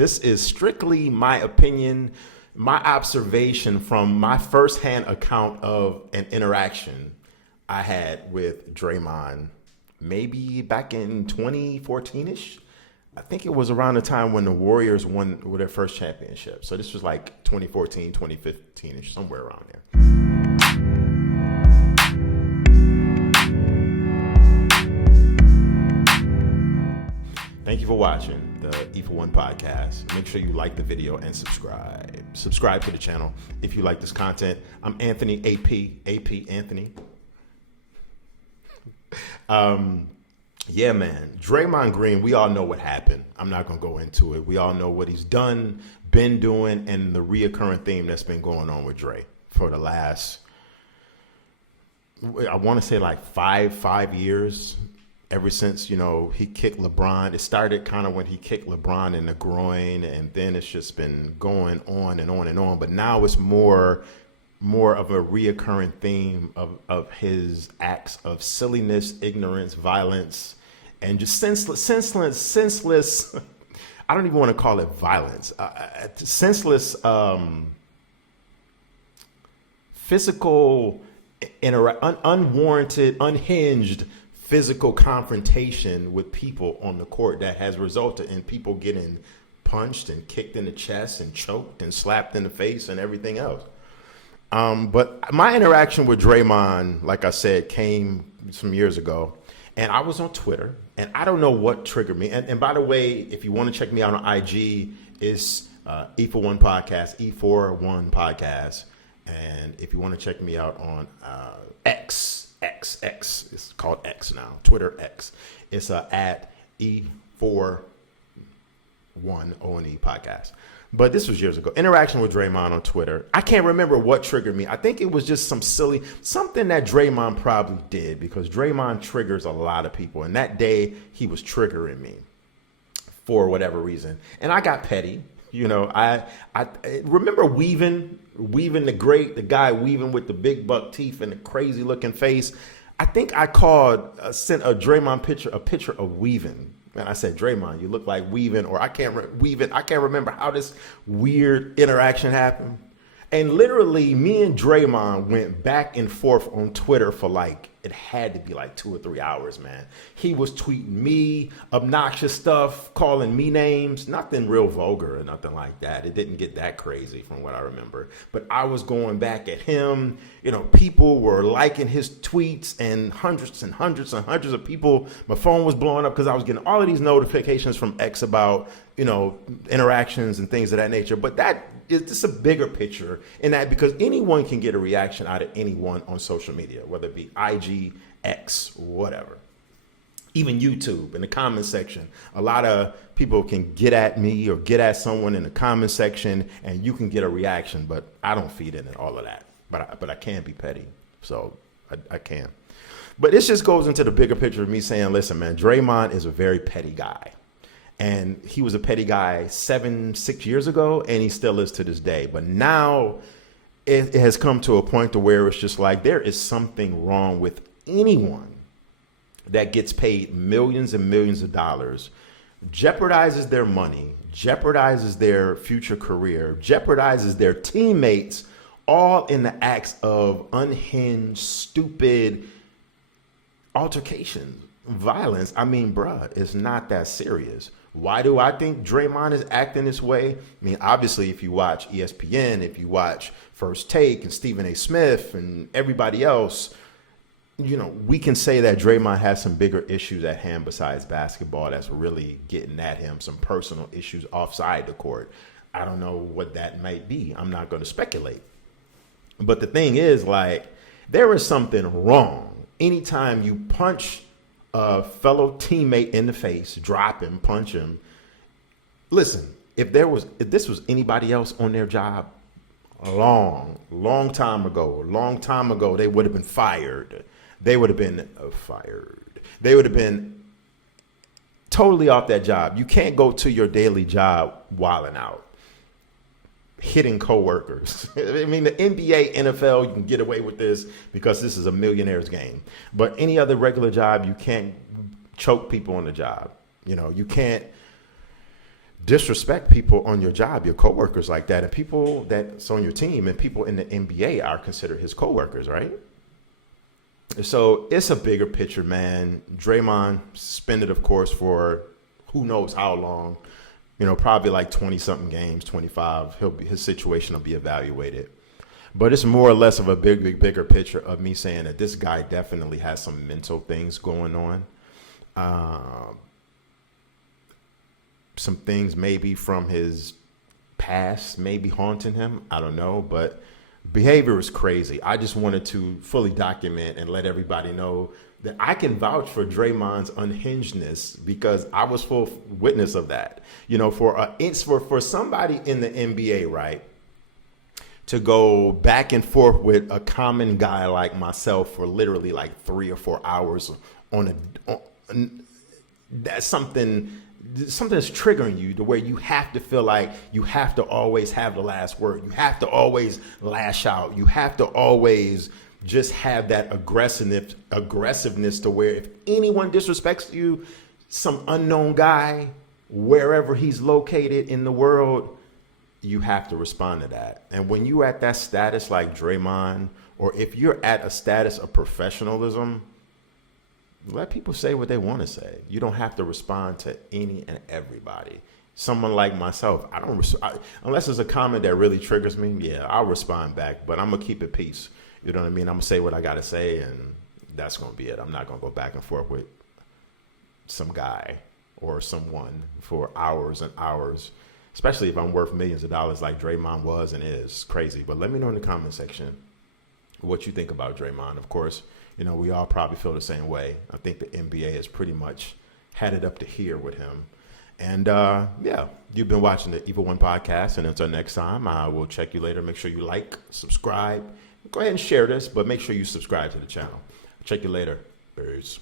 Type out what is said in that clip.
This is strictly my opinion, my observation from my firsthand account of an interaction I had with Draymond, maybe back in 2014-ish. I think it was around the time when the Warriors won their first championship. So this was like 2014, 2015-ish, somewhere around there. Thank you for watching the E for One podcast. Make sure you like the video and subscribe. Subscribe to the channel if you like this content. I'm Anthony AP Anthony. Yeah, man. Draymond Green, we all know what happened. I'm not going to go into it. We all know what he's done, been doing, and the reoccurring theme that's been going on with Dre for the last, I want to say like five years, ever since, he kicked LeBron. It started kind of when he kicked LeBron in the groin, and then it's just been going on and on and on. But now it's more of a reoccurring theme of his acts of silliness, ignorance, violence, and just senseless. I don't even want to call it violence. Senseless, physical, unwarranted, unhinged physical confrontation with people on the court that has resulted in people getting punched and kicked in the chest and choked and slapped in the face and everything else. But my interaction with Draymond, like I said, came some years ago, and I was on Twitter, and I don't know what triggered me. And by the way, if you want to check me out on IG, it's E for One Podcast, E41 Podcast. And if you want to check me out on X, it's called X now, Twitter X. It's at E41 O&E Podcast. But this was years ago. Interaction with Draymond on Twitter. I can't remember what triggered me. I think it was just something that Draymond probably did, because Draymond triggers a lot of people. And that day he was triggering me for whatever reason. And I got petty. I remember Weaving the guy Weaving with the big buck teeth and the crazy looking face. I think I sent a Draymond picture of Weaving. And I said, Draymond, you look like Weaving, or I can't remember how this weird interaction happened. And literally, me and Draymond went back and forth on Twitter for it had to be 2 or 3 hours, man. He was tweeting me obnoxious stuff, calling me names, nothing real vulgar or nothing like that. It didn't get that crazy from what I remember. But I was going back at him. People were liking his tweets, and hundreds and hundreds and hundreds of people. My phone was blowing up because I was getting all of these notifications from X about, interactions and things of that nature. But that is just a bigger picture in that, because anyone can get a reaction out of anyone on social media, whether it be IG, X, whatever. Even YouTube in the comment section. A lot of people can get at me or get at someone in the comment section, and you can get a reaction, but I don't feed into all of that. But I can be petty, so I can. But this just goes into the bigger picture of me saying, listen, man, Draymond is a very petty guy. And he was a petty guy 6 years ago, and he still is to this day. But now it has come to a point to where it's just there is something wrong with anyone that gets paid millions and millions of dollars, jeopardizes their money, jeopardizes their future career, jeopardizes their teammates, all in the acts of unhinged, stupid altercations, violence. I mean, bruh, it's not that serious. Why do I think Draymond is acting this way? I mean, obviously, if you watch ESPN, if you watch First Take and Stephen A. Smith and everybody else, we can say that Draymond has some bigger issues at hand besides basketball that's really getting at him, some personal issues offside the court. I don't know what that might be. I'm not going to speculate. But the thing is, there is something wrong anytime you punch a fellow teammate in the face, drop him, punch him. Listen, if this was anybody else on their job, long time ago, they would have been fired. They would have been They would have been totally off that job. You can't go to your daily job wilding out, hitting coworkers. I mean, the NBA, NFL, you can get away with this because this is a millionaire's game. But any other regular job, you can't choke people on the job. You can't disrespect people on your job, your coworkers like that, and people that's on your team and people in the NBA are considered his coworkers, right? So it's a bigger picture, man. Draymond suspended, of course, for who knows how long. Probably like 20 something games, 25. His situation will be evaluated. But it's more or less of a bigger picture of me saying that this guy definitely has some mental things going on. Some things maybe from his past maybe haunting him. I don't know, but behavior is crazy. I just wanted to fully document and let everybody know that I can vouch for Draymond's unhingedness because I was full witness of that. For somebody in the NBA, right, to go back and forth with a common guy like myself for literally like 3 or 4 hours that's something that's triggering you to where you have to feel like you have to always have the last word. You have to always lash out. You have to always just have that aggressiveness to where if anyone disrespects you, some unknown guy, wherever he's located in the world, you have to respond to that. And when you're at that status like Draymond, or if you're at a status of professionalism, let people say what they want to say. You don't have to respond to any and everybody. Someone like myself, unless it's a comment that really triggers me, yeah, I'll respond back, but I'm going to keep it peace. You know what I mean? I'm going to say what I got to say, and that's going to be it. I'm not going to go back and forth with some guy or someone for hours and hours, especially if I'm worth millions of dollars like Draymond was and is. Crazy. But let me know in the comment section what you think about Draymond. Of course, we all probably feel the same way. I think the NBA has pretty much had it up to here with him. And yeah, you've been watching the Evil One podcast. And until next time, I will check you later. Make sure you like, subscribe. Go ahead and share this, but make sure you subscribe to the channel. Check you later. Peace.